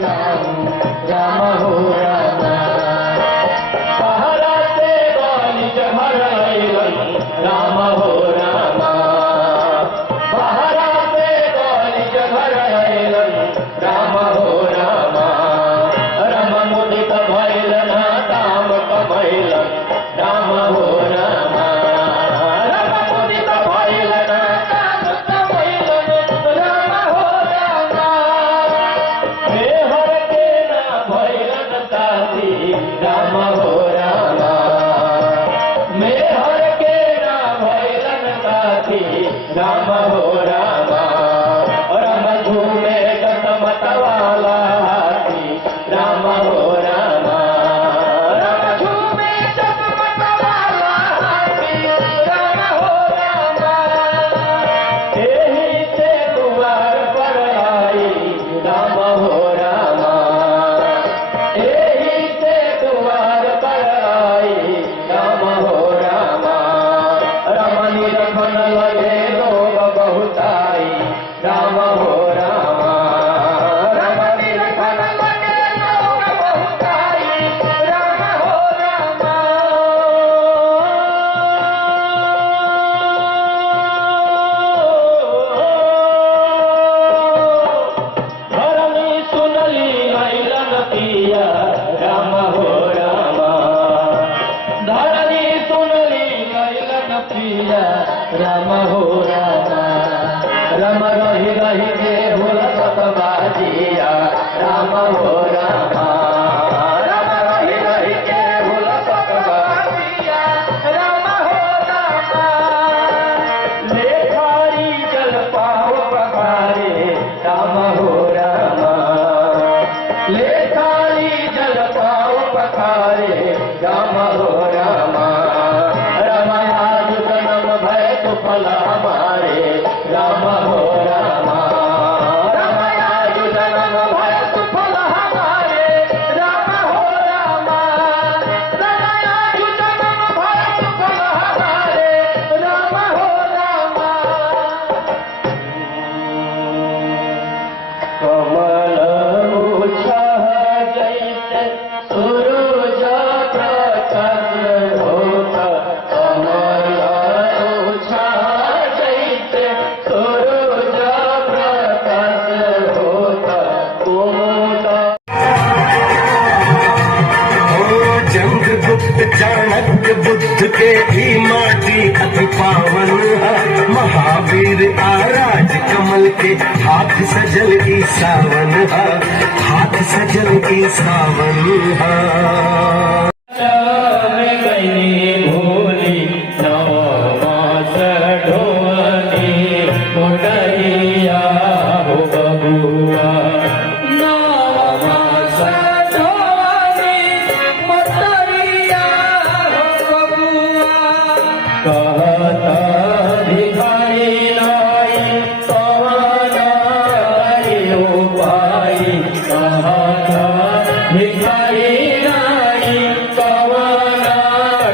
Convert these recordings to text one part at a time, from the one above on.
जाऊं राम हो राम। पहरा से बाली जहर आइलन राम हो राम। पहरा से बाली जहर आइलन राम हो राम। रम मुदित भइलन काम कमैलन राम हो राम। रम मुदित भइलन काम कमैलन राम हो राम। मेहर के ना भइलन साथी राम हो राम। मेहर के ना भइलन साथी राम हो राम। रम झूमे गतमत वाला हाथी राम हो राम। रम झूमे गतमत वाला हाथी राम हो राम। एही से द्वार पर आई राम हो राम। एही से द्वार पर आई राम हो राम। रम निरखन लगे लोग बहुत आई राम हो राम। रम निरखन लगे लोग बहुत आई राम हो राम। धरनी सुनली अइलन पिया राम हो राम। धरनी सुनली अइलन पिया राम हो राम। रम रही रही के भूलत बाजिया राम हो राम। रम रही रही के भूलत बाजिया राम हो राम। लेखारी जल पाव पखारे राम हो राम। लेखारी जल पाव पखारे राम हो राम। रम आज जन्म भय तो फला मारे राम हो राम। रम आज जन्म भय तो फला हमारे राम हो राम। रम आज जन्म भय तो फला हमारे राम हो राम। कमल उछह जैसे सूरज प्रकाश होत। कमल उछह जैसे सूरज प्रकाश होत। कुमुद चंद्रगुप्त चाणक्य बुद्ध के भी माटी अति पावन है। महावीर आराज कमल के हाथ सजल की सावन है। हाथ सजल की सावन है। भोली नौ मास ढोली मोटरिया हो बबुआ। नौ मास ढोली मोटरिया हो बबुआ। कहता भिखारी लाई कवन करियो पाई। कहता भिखारी लाई कवन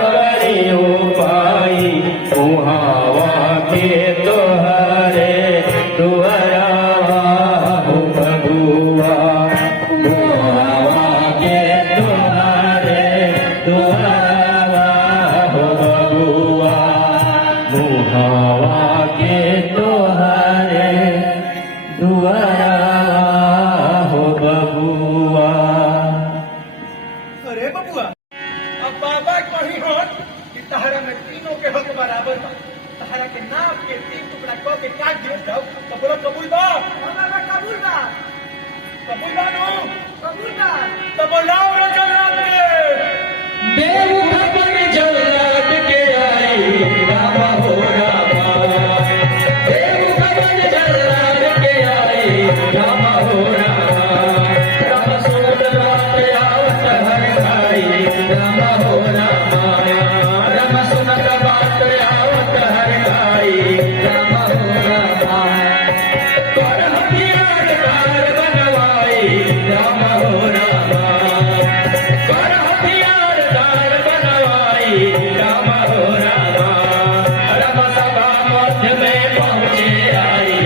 करियो पाई। उहावा के तोहरे दुआरा हो बबुआ। उहावा के तोहरे दुआरा हो बबुआ। मुहावा के तोहरे दुआरा हो बबुआ। अरे बबुआ, अब बाबा कही होत कि तहरा में तीनों के हक बराबर बा। तहरा के नाक के 3 टुकड़ा क के काट दिया जाओ तो बोलो कबूल बा। बाबा कबूल बा। कबूल बा नो? कबूल बा। तो बोलाओ रे जल्लाद के। देव भवन जल्लाद के आई राम हो राम। देव भवन जल्लाद के आई राम हो राम। राम सुनत बात आवत हर खाई राम हो राम। राम सुनत बात आवत हर खाई राम हो राम। कर हथियार कार बनवाई राम हो राम। कर हथियार कार बनवाई राम हो राम। राम सभा मध्य में पहुँचे आई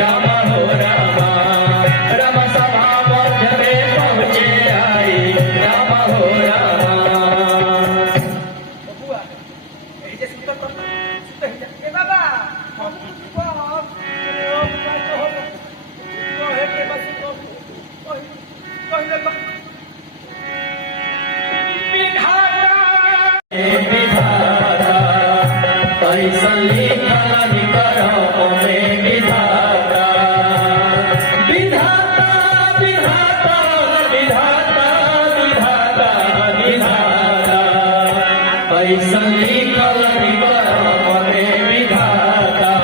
राम हो राम। राम ऐसा लिखल करम में विधाता विधाता विधाता विधाता विधाता विधाता ऐसा लिखल करम में विधाता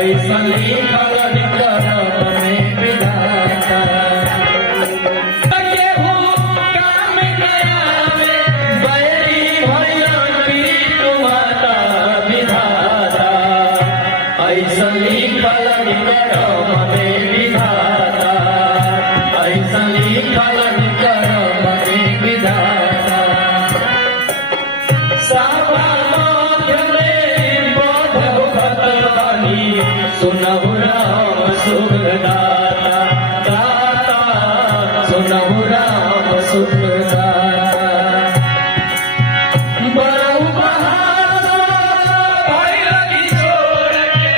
ऐसा लिखल करम में विधाता केहू काम करावे बैरी भैया पीठ माता विधाता ऐसा लिखल करम में विधाता ऐसा लिखल करम में विधाता सावा माध्य में बोध भगवानी सुनहु राम सुखदाता दाता सुनहु राम सुखदाता बड़ऊ बहार भाई लगी छोड़ के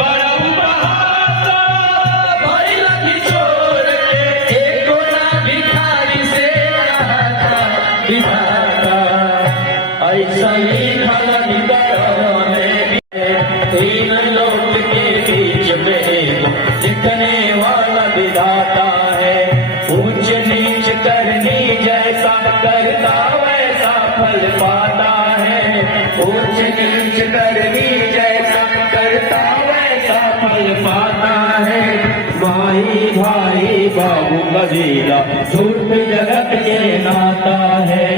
बड़ऊ बहार भाई लगी छोड़ के एको ना भिखारी से आता विधाता ऐसा लिखल करम में तीन लोक के बीच में जितने वाला विधाता है ऊंच नीच करनी जैसा करता वैसा फल पाता है ऊंच नीच करनी जैसा करता वैसा फल पाता है भाई भाई बाबू कबीरा झूठ जगत के नाता है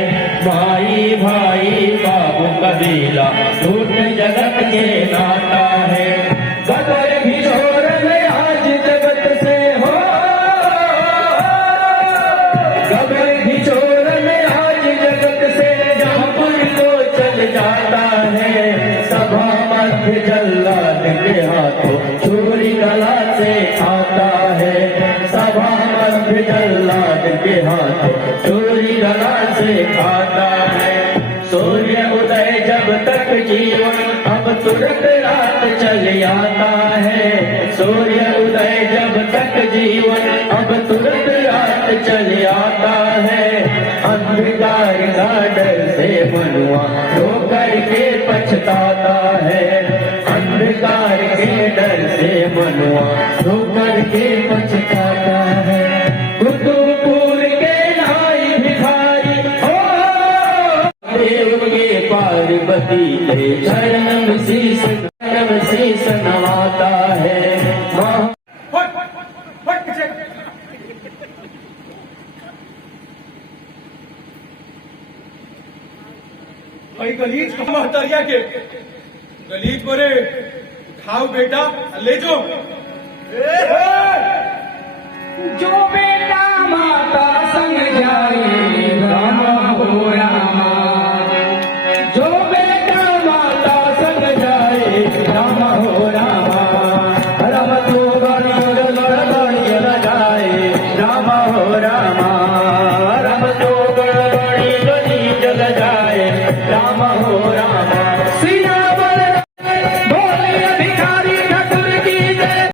भाई भाई बाबू कबीरा झूठ जगत के नाता है गबर भी छोड़ ले आज जगत से हो गबर भी छोड़ ले आज जगत से जहाँ पर तो चल जाता है सभा मध्य जल्लाद के हाथों छुरी गला से खाता है सभा मध्य जल्लाद के हाथों छुरी गला से खाता है सूर्य उदय जब तक जीवन अब तुरंत रात चल आता है सूर्य उदय जब तक जीवन अब तुरंत रात चल आता है अंधकार का डर से मनुआ रो करके पछताता है अंधकार के डर से मनुआ रो करके पछताता है कुतुबपुर के नाई भिखारी हो देव के पार्वती के चरण शीस नवाता है फट फट पीछे भाई गलीज महतरिया के गलीज बोरे खाओ बेटा ले जो जो बेटा माता संग जाए राम हो रामा जो बेटा माता संग जाए राम हो रामा रम तो बड़ी लगाए राम हो रामा रम तो बड़ी गली जल जाए राम हो रामा